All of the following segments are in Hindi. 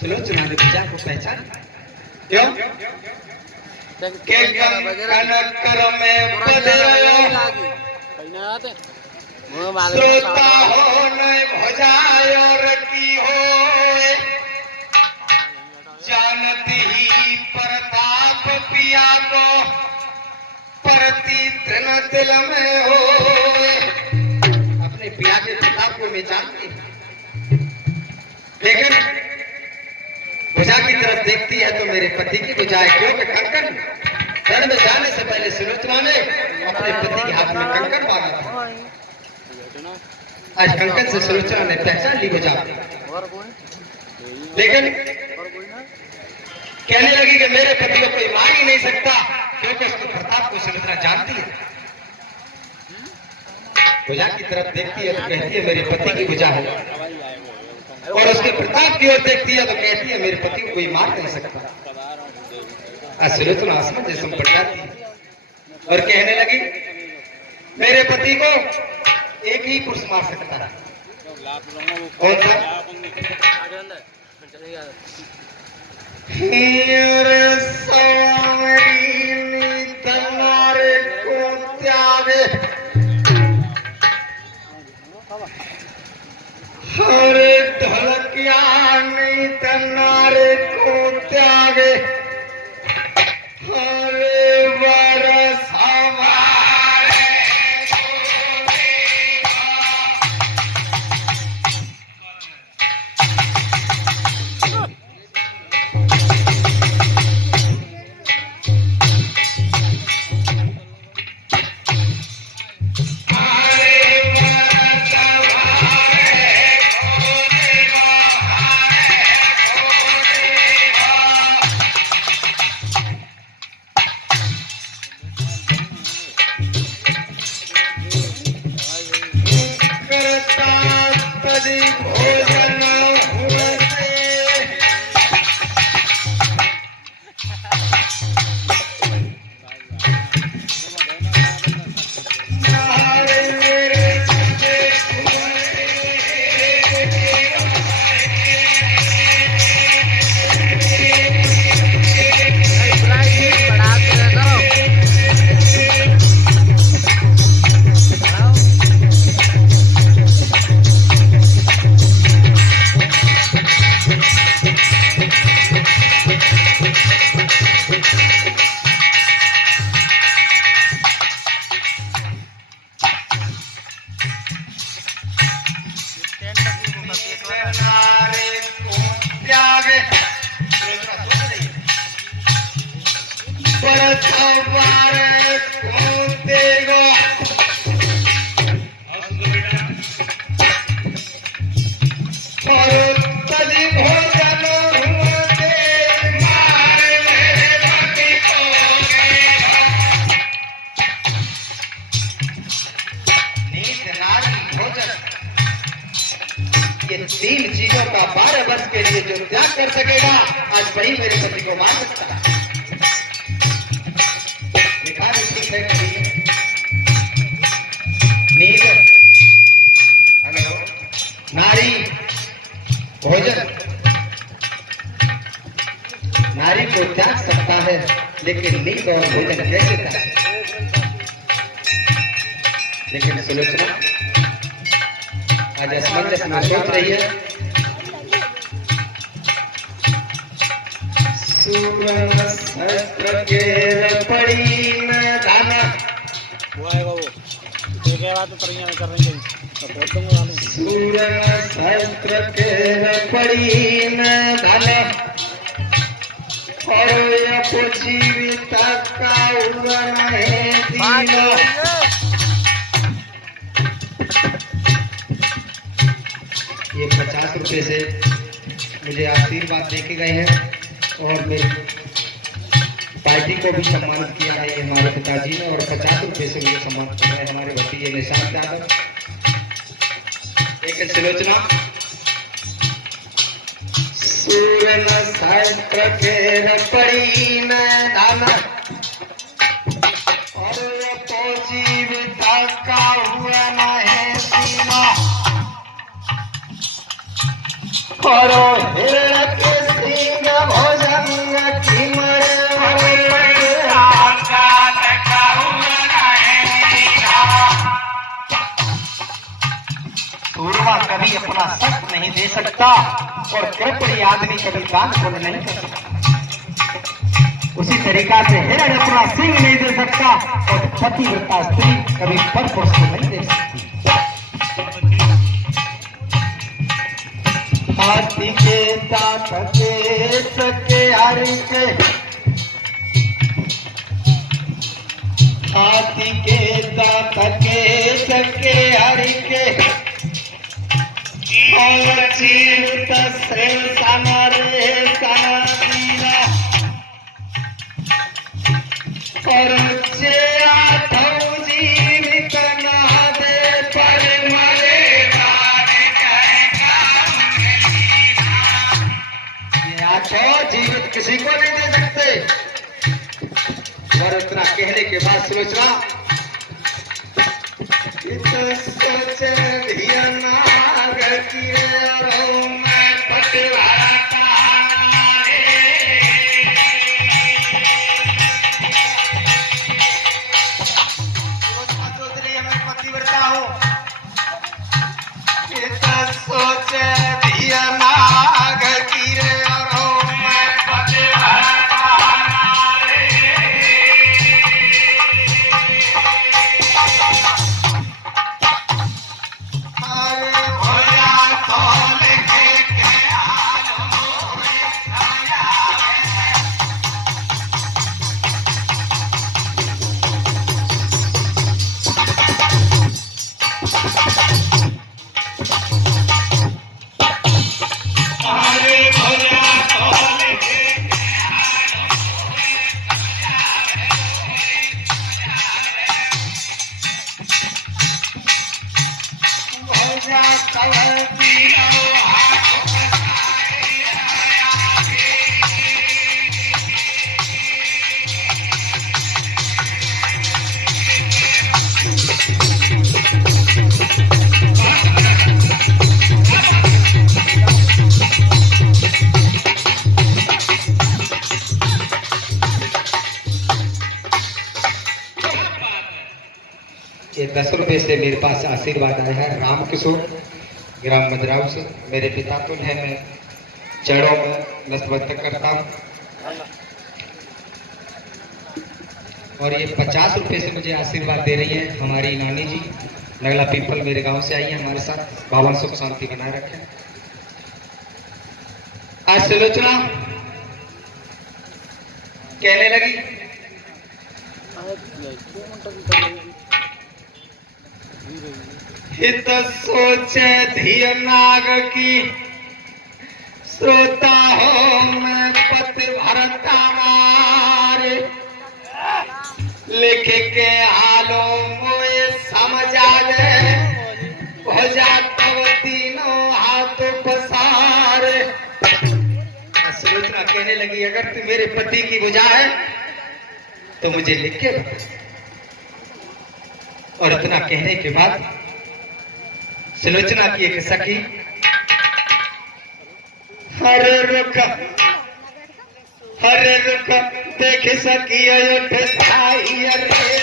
सुलोचना ने विजय को पहचान क्यों के कनकर में बदलो श्रोता हो न भजायो रखी हो जानती ही प्रताप पिया को प्रति तृण दिल में हो अपने पिया के प्रताप को मैं जानती लेकिन भुजा की तरफ देखती है तो मेरे पति की भुजा है क्योंकि कंकन रण में जाने से पहले सुलोचना ने अपने पति के हाथ में कंकन बांधा था। आज कंकन से सुलोचना ने पहचान ली भुजा लेकिन कहने लगी कि मेरे पति को कोई मार ही नहीं सकता क्योंकि उसके प्रताप को सुलोचना जानती है। भुजा की तरफ देखती है तो कहती है मेरे पति की भुजा है और उसके प्रताप की ओर देखती है तो कहती है मेरे पति को कोई मार नहीं सकता। सुलोचना आसमान जैसे पड़ जाती और कहने लगी मेरे पति को एक ही पुरुष मार सकता है कौन सा को त्यागे हरे ढलकिया नहीं तनारे को त्यागे हरे बरस हमारे तीन चीजों का 12 वर्ष के लिए जो त्याग कर सकेगा आज वही मेरे पति को मार सकता है। नींद हेलो नारी भोजन नारी को त्याग सकता है लेकिन नींद और भोजन कैसे त्याग लेकिन सुलोचना आज असमंजस में सोच रही है शस्त्र के पड़ी न दाना शस्त्र के पड़ी न दाना और जीवित का उड़न है ये 50 रुपए से मुझे आशीर्वाद देके गए हैं और मेरी पार्टी को भी सम्मानित किया है ये हमारे पिताजी ने और 50 रुपए से मुझे सम्मानित किया है हमारे भतीजे निशांत यादव। लेकिन सुलोचना सूरन शस्त्र के पड़ी न दाना और जीवित का हुआ न है सीमा और हिरण के सकता और कृपणी आदमी कभी कान खोल नहीं कर सकता। उसी तरीका से हिरण अपना सिंह नहीं दे सकता और पतिव्रता स्त्री कभी पर पुरुष को नहीं दे सकती। हाथी के दांत के सके हरि के, हाथी के दांत के सके हरि के, और जीवित से समरे समरीरा, और जे आठौ जीवित ना दे पर मरे मारे कहेगा ये आठौ जीवित किसी को नहीं दे सकते। और इतना कहने के बाद सोचना सोच ये 10 रुपए से मेरे पास आशीर्वाद आया है राम किशोर ग्राम मदराव से। मेरे पिता तुल है, मैं चरणों में नतमस्तक करता हूँ। और ये 50 रुपए से मुझे आशीर्वाद दे रही है हमारी नानी जी, नगला पीपल मेरे गांव से आई है हमारे साथ। बाबा सुख शांति बनाए रखें। आज सुलोचना कहने लगी हित सोचे धिय नाग की, श्रोता हो मैं पत भरता मारे, लिख के हालो मोए समझा दे, हो जा तब तीनों हाथ पसारे। सुलोचना कहने लगी अगर तू मेरे पति की बुझा है तो मुझे लिख के बता। और इतना कहने के बाद सुलोचना की एक सखी हरे रुख देख सकी उठ आई रे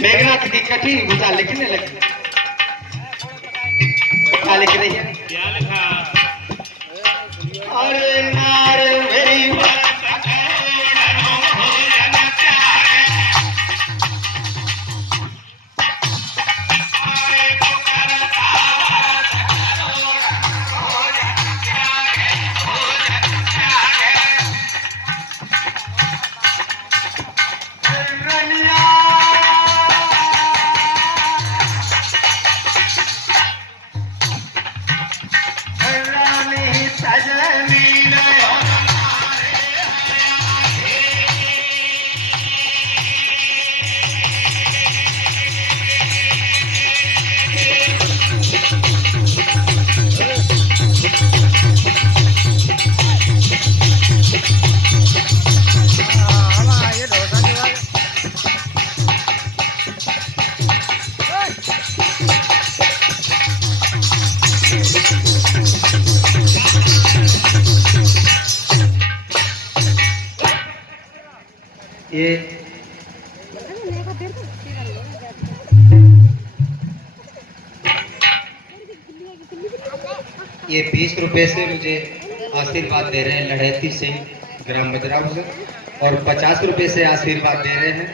मेघनाथ की कटी भुजा लिखने लगी। क्या लिख रही है? क्या लिखा? अरे नार मेरी ये 20 रुपए से मुझे आशीर्वाद दे रहे हैं लड़ैती सिंह ग्राम मजराव से, और 50 रुपए से आशीर्वाद दे रहे हैं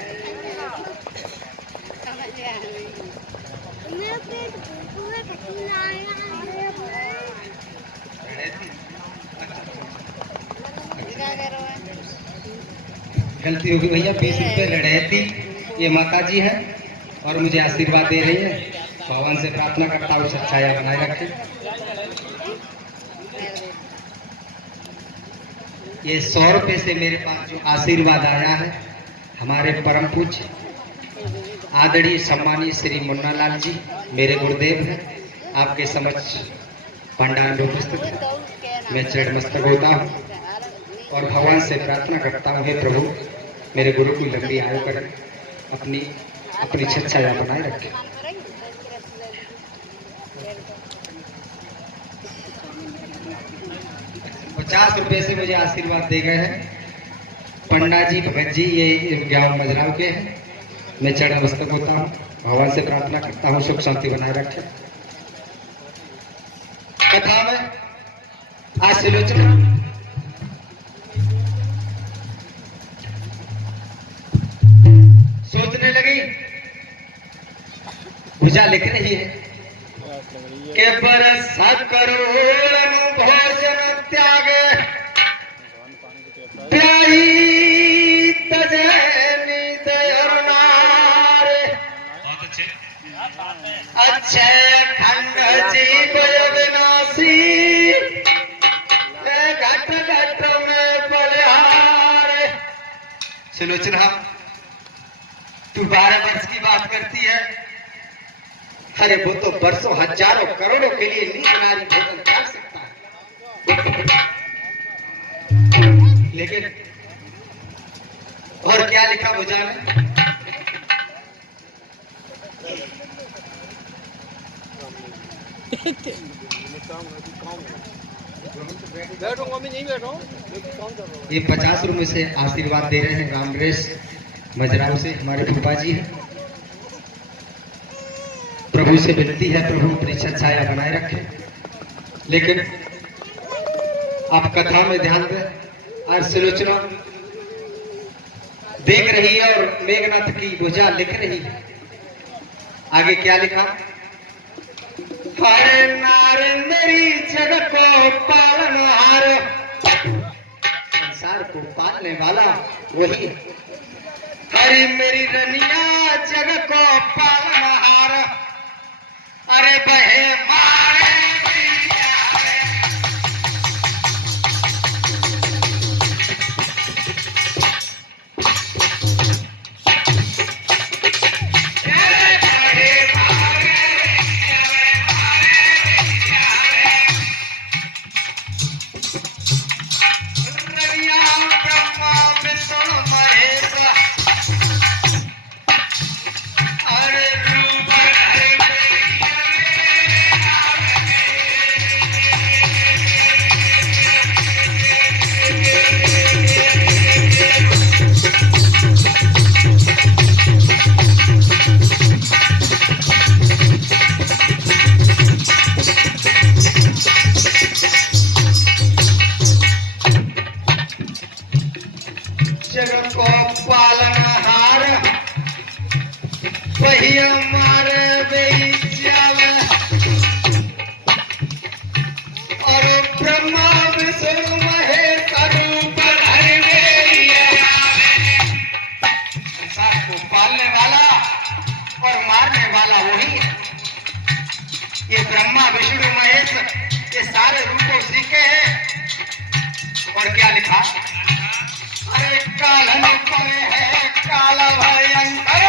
गलती होगी भैया। 20 रुपए लड़ैती ये माता जी है और मुझे आशीर्वाद दे रही है। भगवान से प्रार्थना करता हूँ सच्चाई बनाए रखे। ये 100 रुपए से मेरे पास जो आशीर्वाद आया है हमारे परम पूज्य आदरणीय सम्मानीय श्री मुन्ना लाल जी मेरे गुरुदेव हैं, आपके समक्ष भंडार में उपस्थित है। मैं चरण मस्तक होता हूँ और भगवान से प्रार्थना करता हूँ, हे प्रभु मेरे गुरु की लंबी आयु करें, अपनी अपनी छाया बनाए रखें। ₹50 रुपए से मुझे आशीर्वाद दे गए हैं पंडा जी भगत जी, ये गांव मजराव के हैं। मैं चरण मस्तक होता हूँ, भगवान से प्रार्थना करता हूँ सुख शांति बनाए रखें। कथा में आज सुलोचना सोचने लगी, भुजा लिख रही है के बरसा करोड़ भोजन त्याग प्याई तजनी दयरनार अच्छे खंड जीव विनाशी घट घट में बलिहार। सुलोचना तू 12 वर्ष की बात करती है, अरे वो तो बरसों हजारों करोड़ों के लिए नीच नारी भोजन कर सकता है, लेकिन और क्या लिखा भुजा ने? ये 50 रुपए से आशीर्वाद दे रहे हैं रामरेश मजराव से हमारे फूफा जी हैं। प्रभु से विनती है प्रभु अपनी छाया बनाए रखें। लेकिन आप कथा में ध्यान दें, और सुलोचना देख रही है और मेघनाथ की भुजा लिख रही है। आगे क्या लिखा? हरे नारेंद्री जगत को पालनहार, संसार को पालने वाला वही है। हरी मेरी रनिया जगत को पालनहार, अरे बहे मारे हमारे बेचावे और ब्रह्मा विष्णु महेश रूप संसार को पालने वाला और मारने वाला वही है। ये ब्रह्मा विष्णु महेश ये सारे रूपों सीखे हैं। और क्या लिखा? अरे कालन कोई है काला भयंकर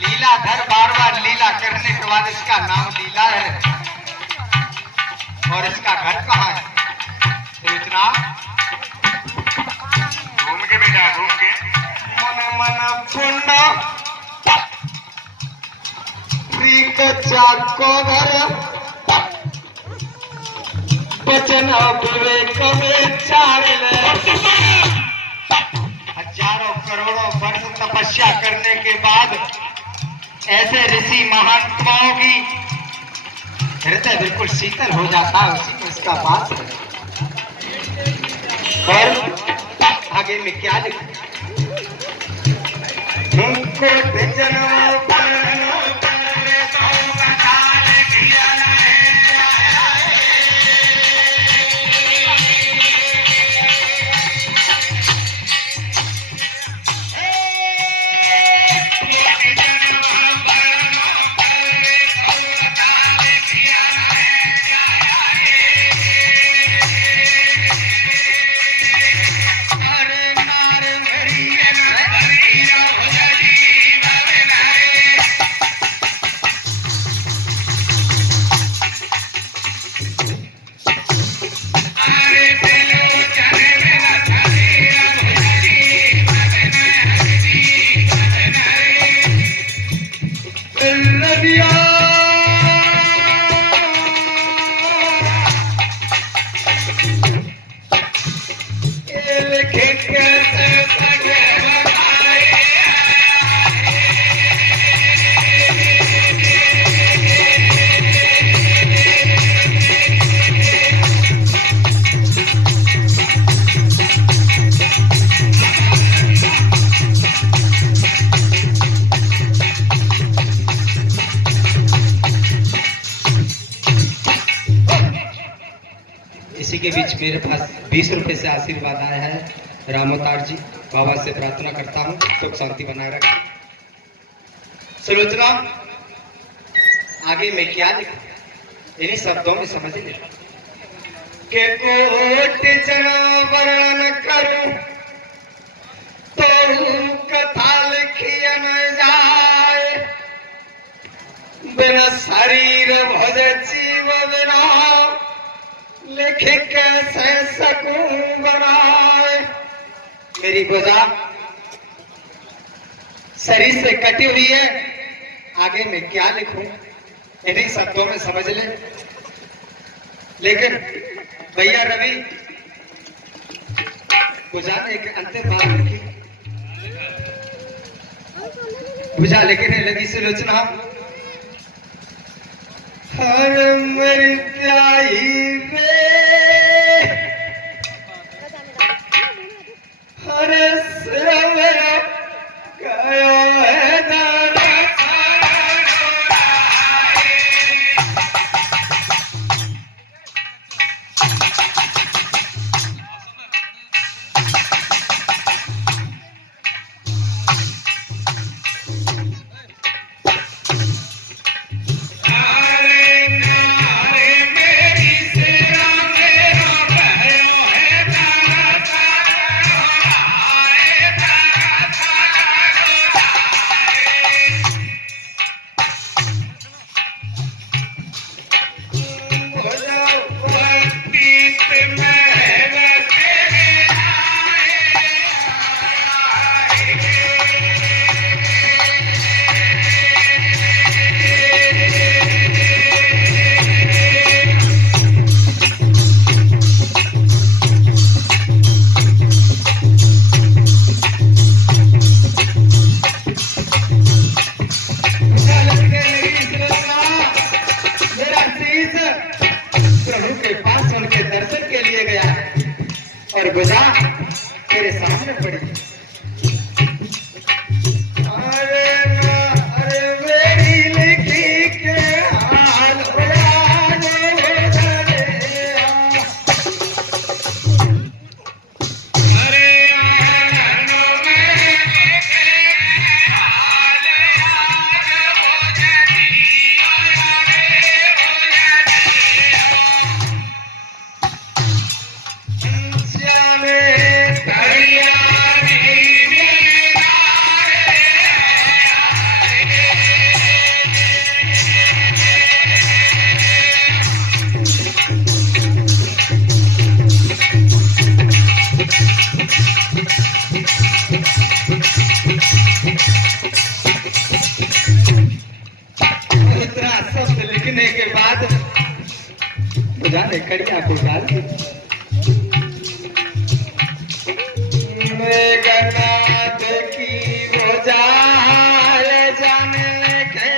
लीलाधर बार बार लीला करने के बाद इसका नाम लीला है। और इसका घर कहाँ है? सुलोचना घूम के बेटा घूम के मन मन पुण्य चाको घर बचन विवेक विचार हजारों करोड़ों वर्ष तपस्या करने के बाद ऐसे ऋषि महात्माओं की हृदय बिल्कुल शीतल हो जाता है, उसी में इसका बात है। और आगे में क्या लिखा? इसी के बीच मेरे पास 20 रुपए से आशीर्वाद आया है। रामोतार जी, बाबा से प्रार्थना करता हूँ सुख शांति बनाए रखें। सुलोचना आगे मैं क्या लिखा इन्हीं शब्दों में समझ ले के कोट जना वर्णन करूं तो कथा लिखिया न जाए, बिना शरीर भज जीव बिना लिख कैसे सकूं बनाए। मेरी भुजा शरीर से कटी हुई है, आगे मैं क्या लिखूं इन्हीं शब्दों में समझ ले। लेकिन भैया रवि भुजा ने एक अंतिम बात लिखी, भुजा लिखने लगी सुलोचना हर मर प्याई रे हर सिर मेरा गया है दाना बुझा तेरे सामने पड़ी। अरे मेरी लिखी के हाल शब्द लिखने के बाद बुझा ने कड़िया को डाल दी। मेघनाथ की बुझाल जाने के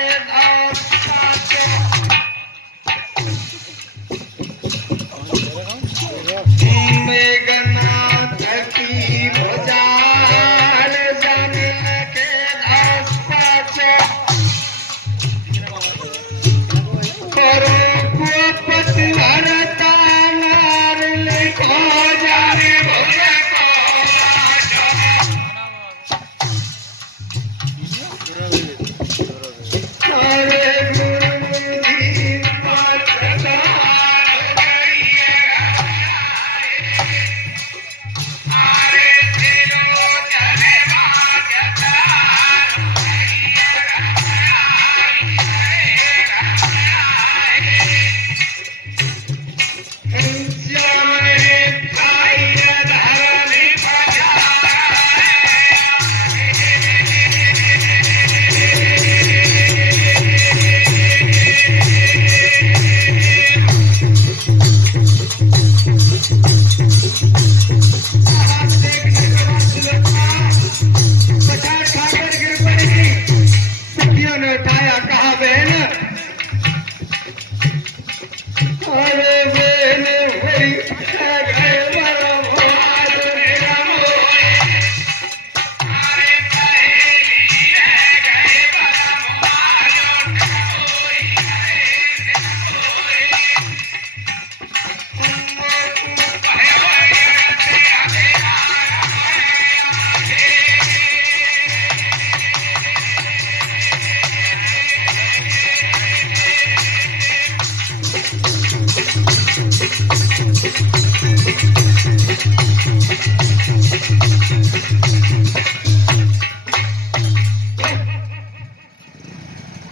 मेघनाथ की बुझाल जाने के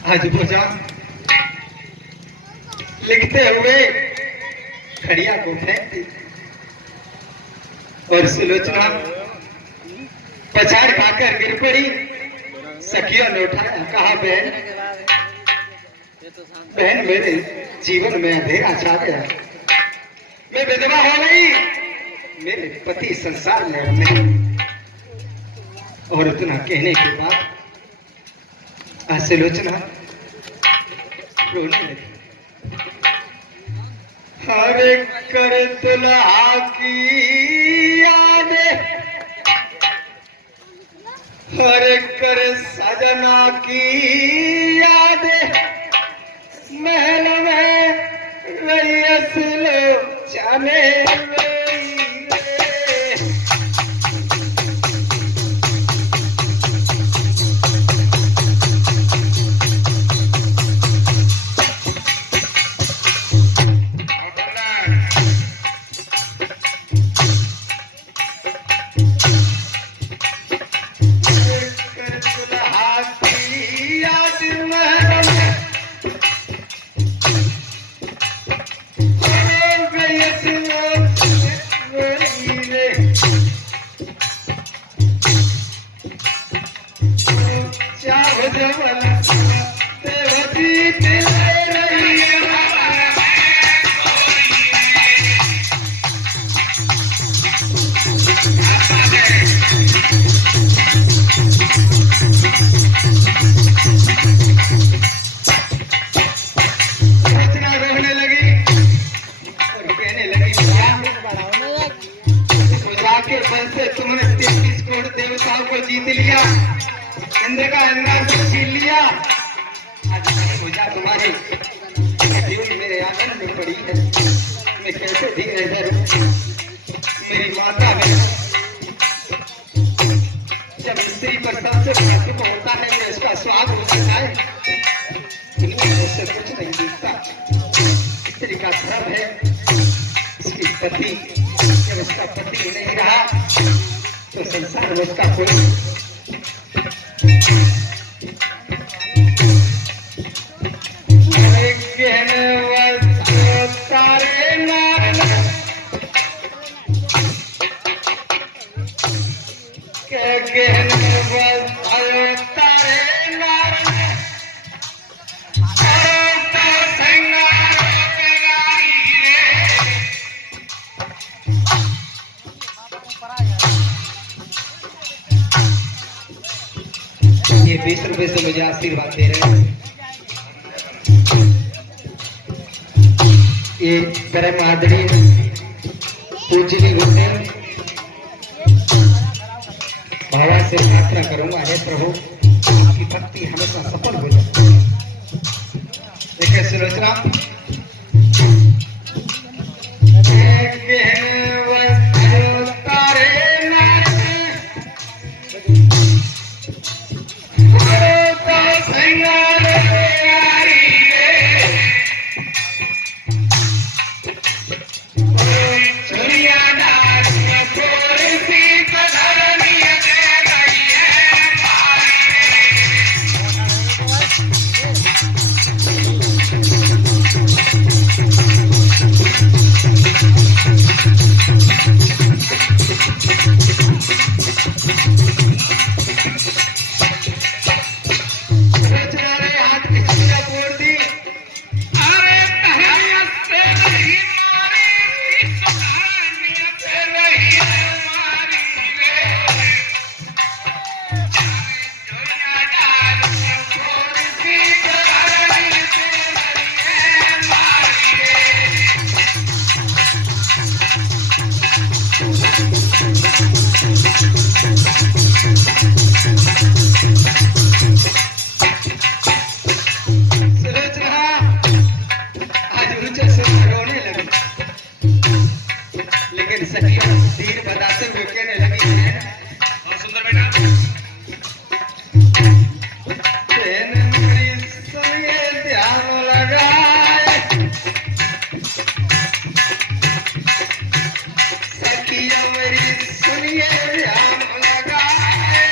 आज बुझा लिखते हुए खड़िया को फेंक दी और सुलोचना पछाड़ खाकर गिर पड़ी। सखियों ने उठाया, कहा बहन बहन मेरे जीवन में अंधेरा छा गया, मैं विधवा हो गई, मेरे पति संसार में नहीं। और उतना कहने के बाद सुलोचना रोने लगी। हरे कर दुल्हा की याद, हरे कर सजना की याद, महल में रईस लो जाने तुम्हारी ड्यूल मेरे आंगन में पड़ी है, मैं कैसे धीरे धरूं। मेरी माता में जब स्त्री पर सबसे महत्व होता है कि उसका स्वाद हो जाता है, उससे कुछ नहीं दिखता। स्त्री का धर्म है उसकी पति, जब उसका पति नहीं रहा तो संसार में उसका कोई ये 20 रुपए से मुझे आशीर्वाद दे रहे हैं। ये परम आदरणीय पूजनीय होते हैं, भावा से प्रार्थना करूंगा, हे प्रभु आपकी भक्ति हमेशा सफल हो जाए। देखिए सुलोचना, तीर बताते हुए कहने लगी है, और सुंदर बेटा सुनिए ध्यान लगाए, सखिया मेरी सुनिए ध्यान लगाए,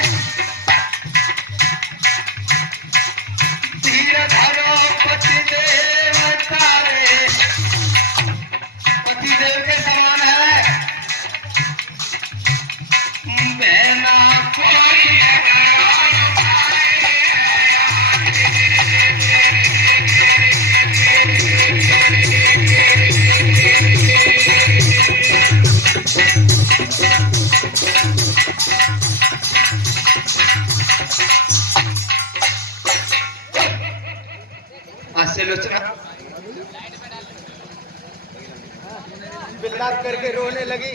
धीर धरो पति देव तारे, पति देव के समान है। आलोचना बिल्लार करके रोने लगी।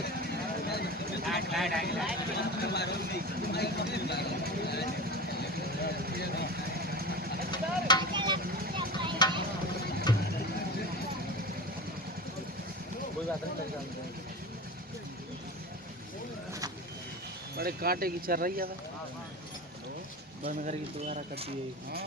बड़े कांटे की चल रही है, बंद करके दोबारा करती है।